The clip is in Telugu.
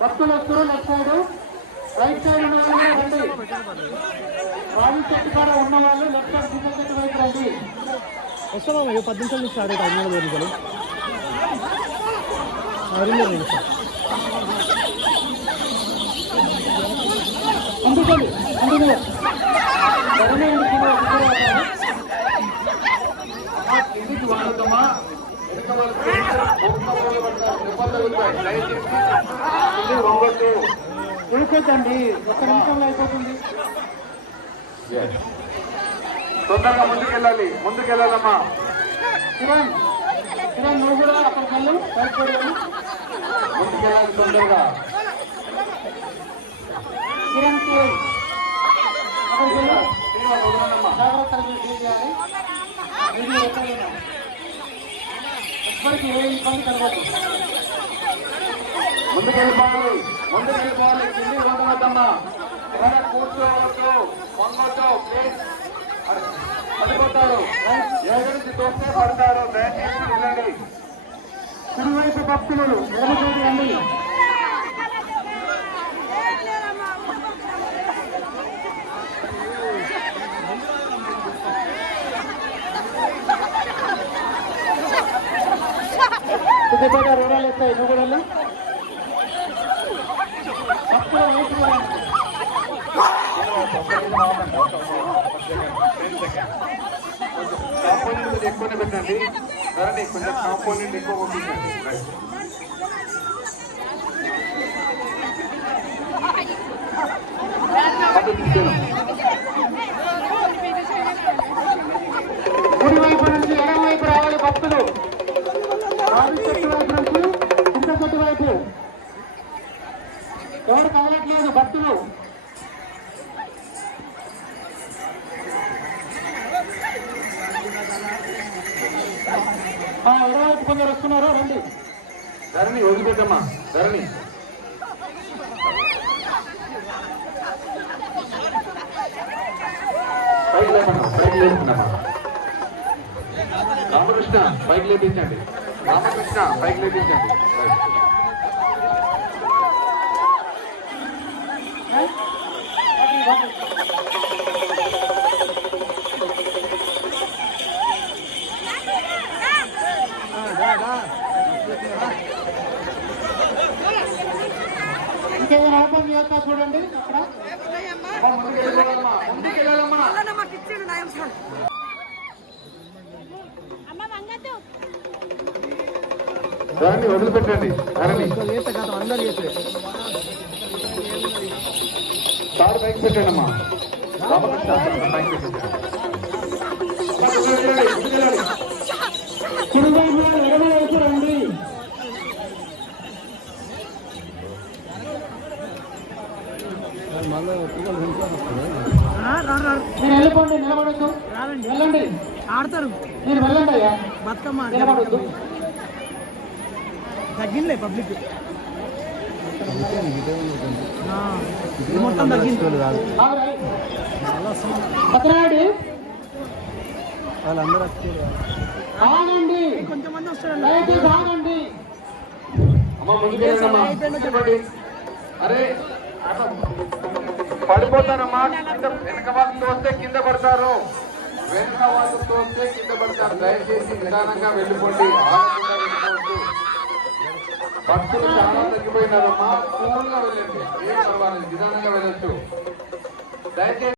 భక్తులు వస్తారు లెఫ్ట్ సైడ్ రైట్ సైడ్ ఉన్న వాళ్ళు రండి. రావి చెట్టు కాడ ఉన్న వాళ్ళు లెఫ్ట్ సైడ్ సింగల్ చెట్టు వైపు రండి. వస్తామా పది నిమిషాల నుంచి స్టార్ట్ అవుతాయి మూడు నిమిషాలు రెండు నిమిషాలు కూర్చోద్దండి ఒక్క నిమిషంలో అయిపోతుంది. తొందరగా ముందుకెళ్ళాలి. ముందుకెళ్ళాలమ్మా. కిరణ్ కిరణ్ నువ్వు కూడా అక్కడికి వెళ్ళు. ముందుకెళ్ళాలి తొందరగా. కిరణ్ అక్కడికి వెళ్ళు. చేయాలి. ఎవ్వరికి ఏ ఇబ్బంది కలగదు ముందుకెళ్ళిపోవాలి ముందుకెళ్ళిపోవాలి. కిందికి వంగవద్దమ్మా ఎవరైనా కూర్చోవద్దు. వంగొద్దు ప్లీజ్ పడిపోతారు. ఎదురించి తోస్తే పడతారు. దయచేసి వెళ్ళండి కుడివైపు భక్తులు ఎడమ సైడ్ రండి కొద్దిపాటి రూరాలు వస్తాయి నువ్వు కూడా వెళ్ళు భక్తులు వైపు రండి. కాంపౌండ్ మీద ఎక్కువనే పెట్టండి? ధరని కొంచెం కాంపౌండ్ ఎక్కువ పంపించండి. అది తీసుకెళ్ళు. కుడివైపు నుంచి ఎడమ వైపు రావాలి భక్తులు. రావి చెట్టు వైపు నుంచి చింత చెట్టు వైపు ఎవరు కదలట్లేదు భక్తులు. ఆ, ఎడమవైపు కొందరు వస్తున్నారు రండి. ధరణి వదిలిపెట్టమ్మా. ధరణి. పైకి లేపమ్మా పైకి లేపుతున్నామా రామకృష్ణ పైకి లేపించండి. రామకృష్ణ పైకి లేపించండి. ఇంకేదైనా ఓపెన్ చేస్తా చూడండి. ధరణి వదిలిపెట్టండి ధరణి. సార్ పైకి పెట్టండి అమ్మా పెట్టండి అమ్మా, ముందుకెళ్ళాలి, ముందుకెళ్ళాలి. కుడివైపు ఎడమ వైపు రండి మళ్ళీ పిల్లలు ఇంట్లో వస్తారు మీరు వెళ్ళిపోండి నిలబడద్దు వెళ్ళండి. ఆడతారు. మీరు వెళ్ళండి అయ్యా. బతుకమ్మ నిలబడద్దు. తగ్గిందిలే పబ్లిక్. మొత్తం తగ్గింది. పక్కనాడి వాళ్ళందరూ ఆగండి. కొంచెం మంది వస్తారు దయచేసి ఆగండి. అమ్మ అరే పడిపోతారమ్మా. వెనక వాళ్ళు తోస్తే కింద పడతారు. వెనక వాళ్ళు తోస్తే కింద పడతారు. దయచేసి నిదానంగా వెళ్ళిపోండి. భక్తులు చాలా తగ్గిపోయినారమ్మా. కూల్గా వెళ్ళండి. ఏం పర్వాలేదు. నిదానంగా వెళ్ళొచ్చు. దయచేసి